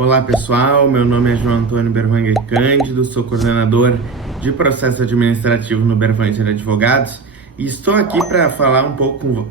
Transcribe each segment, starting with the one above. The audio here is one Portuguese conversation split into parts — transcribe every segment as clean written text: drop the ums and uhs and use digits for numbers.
Olá pessoal, meu nome é João Antônio Berwanger Cândido, sou coordenador de processo administrativo no Berwanger Advogados e estou aqui para falar um pouco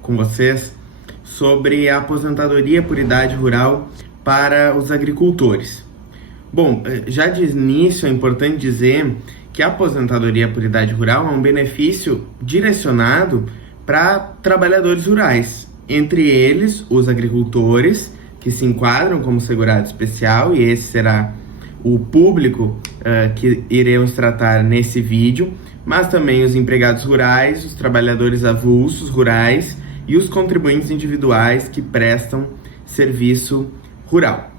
com vocês sobre a aposentadoria por idade rural para os agricultores. Bom, já de início é importante dizer que a aposentadoria por idade rural é um benefício direcionado para trabalhadores rurais, entre eles os agricultores, que se enquadram como segurado especial, e esse será o público que iremos tratar nesse vídeo, mas também os empregados rurais, os trabalhadores avulsos rurais e os contribuintes individuais que prestam serviço rural.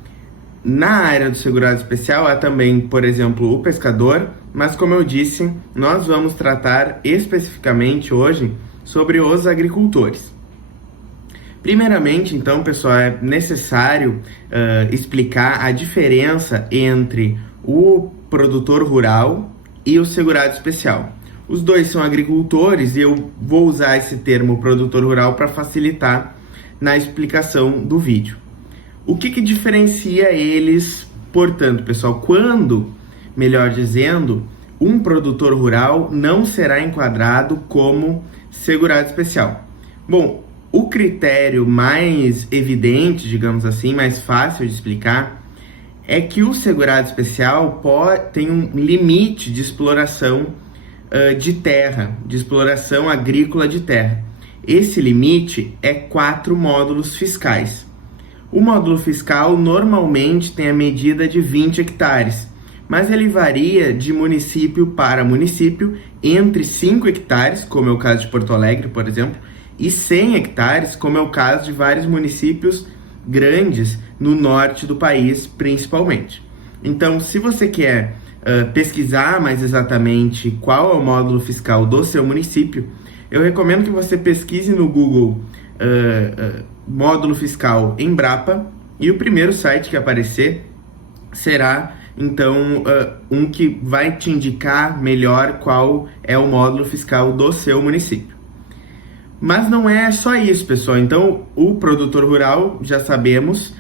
Na área do segurado especial há também, por exemplo, o pescador, mas como eu disse, nós vamos tratar especificamente hoje sobre os agricultores. Primeiramente, então, pessoal, é necessário explicar a diferença entre o produtor rural e o segurado especial. Os dois são agricultores e eu vou usar esse termo produtor rural para facilitar na explicação do vídeo. O que diferencia eles, portanto, pessoal? Quando, melhor dizendo, um produtor rural não será enquadrado como segurado especial? Bom, o critério mais evidente, digamos assim, mais fácil de explicar, é que o segurado especial tem um limite de exploração de terra, de exploração agrícola de terra. Esse limite é 4 módulos fiscais. O módulo fiscal normalmente tem a medida de 20 hectares, mas ele varia de município para município entre 5 hectares, como é o caso de Porto Alegre, por exemplo, e 100 hectares, como é o caso de vários municípios grandes no norte do país, principalmente. Então, se você quer pesquisar mais exatamente qual é o módulo fiscal do seu município, eu recomendo que você pesquise no Google módulo fiscal Embrapa, e o primeiro site que aparecer será, então, um que vai te indicar melhor qual é o módulo fiscal do seu município. Mas não é só isso, pessoal. Então, o produtor rural, já sabemos,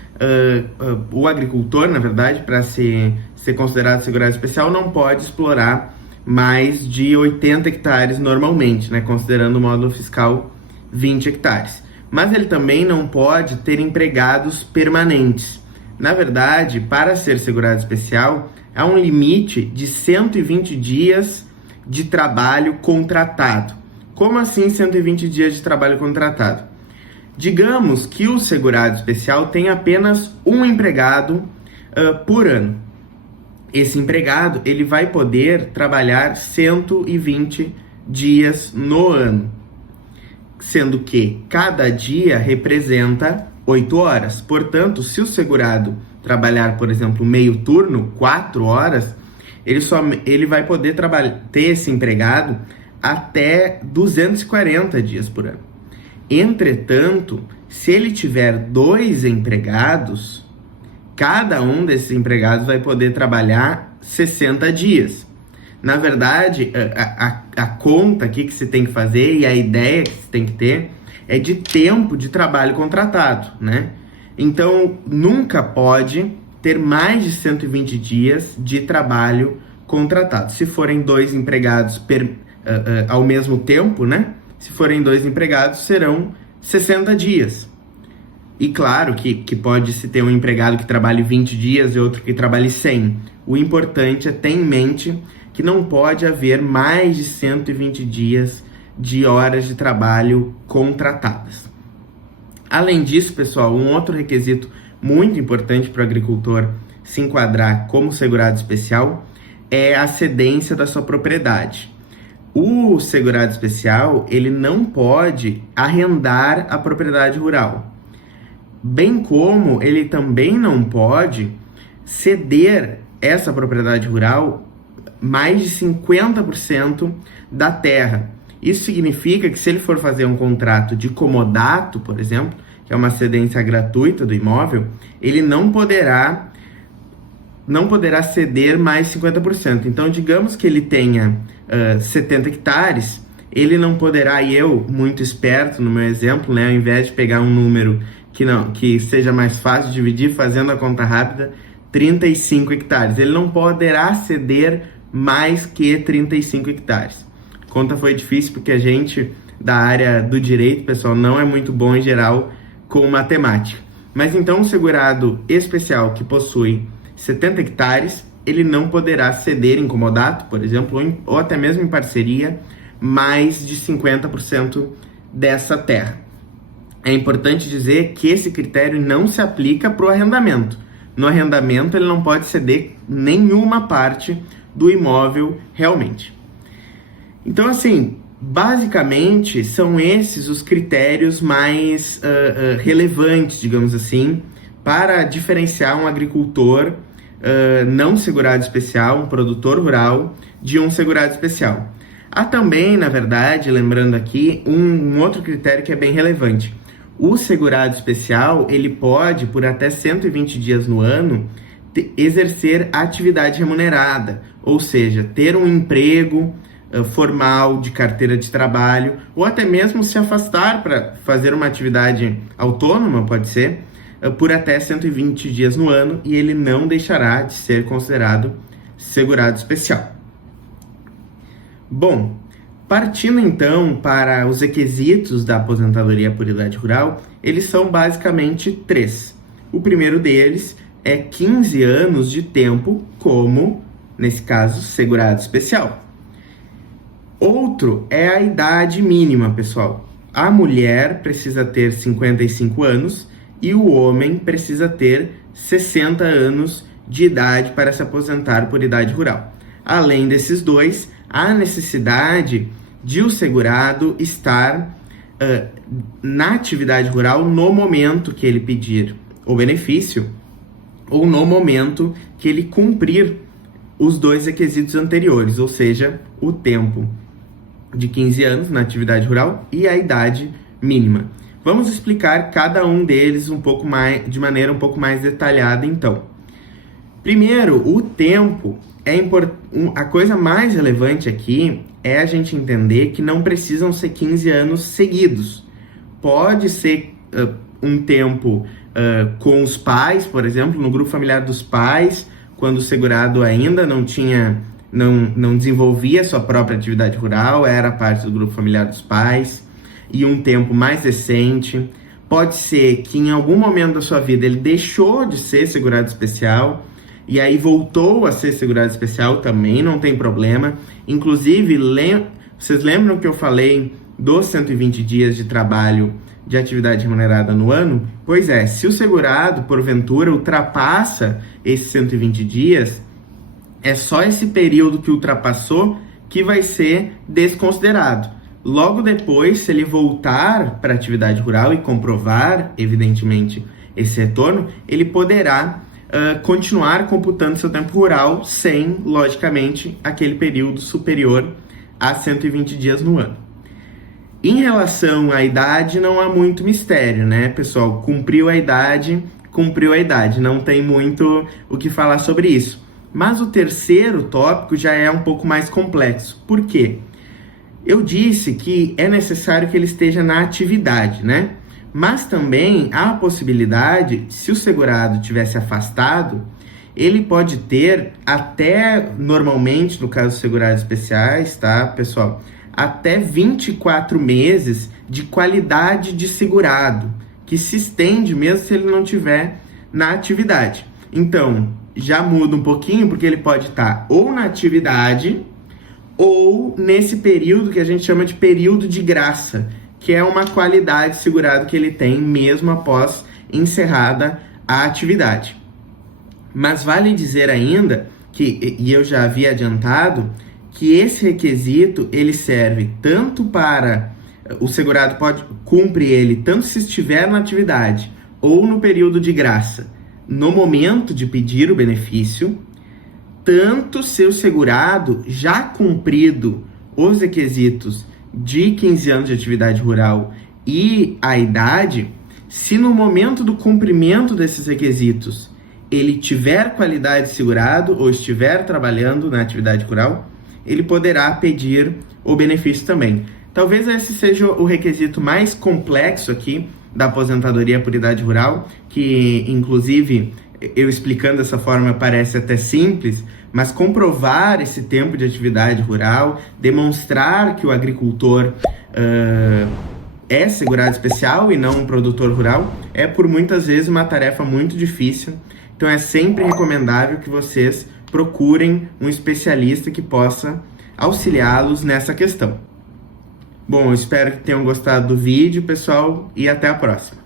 o agricultor, na verdade, para ser considerado segurado especial, não pode explorar mais de 80 hectares normalmente, né, considerando o módulo fiscal 20 hectares. Mas ele também não pode ter empregados permanentes. Na verdade, para ser segurado especial, há um limite de 120 dias de trabalho contratado. Como assim 120 dias de trabalho contratado? Digamos que o segurado especial tem apenas um empregado por ano. Esse empregado ele vai poder trabalhar 120 dias no ano, sendo que cada dia representa 8 horas. Portanto, se o segurado trabalhar, por exemplo, meio turno, 4 horas, ele vai poder ter esse empregado até 240 dias por ano. Entretanto, se ele tiver 2 empregados, cada um desses empregados vai poder trabalhar 60 dias. Na verdade, a conta aqui que você tem que fazer e a ideia que você tem que ter é de tempo de trabalho contratado, né? Então, nunca pode ter mais de 120 dias de trabalho contratado. Se forem 2 empregados ao mesmo tempo, né? Se forem 2 empregados, serão 60 dias. E claro que pode-se ter um empregado que trabalhe 20 dias e outro que trabalhe 100. O importante é ter em mente que não pode haver mais de 120 dias de horas de trabalho contratadas. Além disso, pessoal, um outro requisito muito importante para o agricultor se enquadrar como segurado especial é a cedência da sua propriedade. O segurado especial, ele não pode arrendar a propriedade rural, bem como ele também não pode ceder essa propriedade rural mais de 50% da terra. Isso significa que se ele for fazer um contrato de comodato, por exemplo, que é uma cedência gratuita do imóvel, ele não poderá ceder mais 50%. Então, digamos que ele tenha 70 hectares, ele não poderá, e eu, muito esperto no meu exemplo, né, ao invés de pegar um número que seja mais fácil dividir, fazendo a conta rápida, 35 hectares. Ele não poderá ceder mais que 35 hectares. A conta foi difícil porque a gente da área do direito, pessoal, não é muito bom em geral com matemática. Mas então um segurado especial que possui 70 hectares, ele não poderá ceder em comodato, por exemplo, ou até mesmo em parceria, mais de 50% dessa terra. É importante dizer que esse critério não se aplica para o arrendamento. No arrendamento, ele não pode ceder nenhuma parte do imóvel realmente. Então, assim, basicamente, são esses os critérios mais relevantes, digamos assim, para diferenciar um agricultor não segurado especial, um produtor rural, de um segurado especial. Há também, na verdade, lembrando aqui, um outro critério que é bem relevante. O segurado especial, ele pode, por até 120 dias no ano, exercer atividade remunerada, ou seja, ter um emprego formal, de carteira de trabalho, ou até mesmo se afastar para fazer uma atividade autônoma, pode ser, por até 120 dias no ano, e ele não deixará de ser considerado segurado especial. Bom, partindo então para os requisitos da aposentadoria por idade rural, eles são basicamente 3. O primeiro deles é 15 anos de tempo como, nesse caso, segurado especial. Outro é a idade mínima, pessoal. A mulher precisa ter 55 anos e o homem precisa ter 60 anos de idade para se aposentar por idade rural. Além desses dois, há necessidade de o segurado estar na atividade rural no momento que ele pedir o benefício ou no momento que ele cumprir os dois requisitos anteriores, ou seja, o tempo de 15 anos na atividade rural e a idade mínima. Vamos explicar cada um deles de maneira um pouco mais detalhada, então. Primeiro, o tempo a coisa mais relevante aqui é a gente entender que não precisam ser 15 anos seguidos. Pode ser um tempo com os pais, por exemplo, no grupo familiar dos pais, quando o segurado ainda não desenvolvia sua própria atividade rural, era parte do grupo familiar dos pais, e um tempo mais recente. Pode ser que em algum momento da sua vida ele deixou de ser segurado especial e aí voltou a ser segurado especial, também não tem problema. Inclusive, vocês lembram que eu falei dos 120 dias de trabalho de atividade remunerada no ano? Pois é, se o segurado, porventura, ultrapassa esses 120 dias, é só esse período que ultrapassou que vai ser desconsiderado. Logo depois, se ele voltar para a atividade rural e comprovar, evidentemente, esse retorno, ele poderá continuar computando seu tempo rural sem, logicamente, aquele período superior a 120 dias no ano. Em relação à idade, não há muito mistério, né, pessoal? Cumpriu a idade, não tem muito o que falar sobre isso. Mas o terceiro tópico já é um pouco mais complexo. Por quê? Eu disse que é necessário que ele esteja na atividade, né? Mas também há a possibilidade, se o segurado tivesse afastado, ele pode ter até, normalmente, no caso dos segurados especiais, tá, pessoal? Até 24 meses de qualidade de segurado, que se estende mesmo se ele não estiver na atividade. Então, já muda um pouquinho, porque ele pode estar ou na atividade ou nesse período que a gente chama de período de graça, que é uma qualidade de segurado que ele tem mesmo após encerrada a atividade. Mas vale dizer ainda que, e eu já havia adiantado, que esse requisito ele serve tanto para o segurado cumpre ele tanto se estiver na atividade ou no período de graça, no momento de pedir o benefício, tanto se o segurado já cumprido os requisitos de 15 anos de atividade rural e a idade, se no momento do cumprimento desses requisitos ele tiver qualidade de segurado ou estiver trabalhando na atividade rural, ele poderá pedir o benefício também. Talvez esse seja o requisito mais complexo aqui, da aposentadoria por idade rural, que inclusive eu explicando dessa forma parece até simples, mas comprovar esse tempo de atividade rural, demonstrar que o agricultor é segurado especial e não um produtor rural, é por muitas vezes uma tarefa muito difícil. Então é sempre recomendável que vocês procurem um especialista que possa auxiliá-los nessa questão. Bom, eu espero que tenham gostado do vídeo, pessoal, e até a próxima.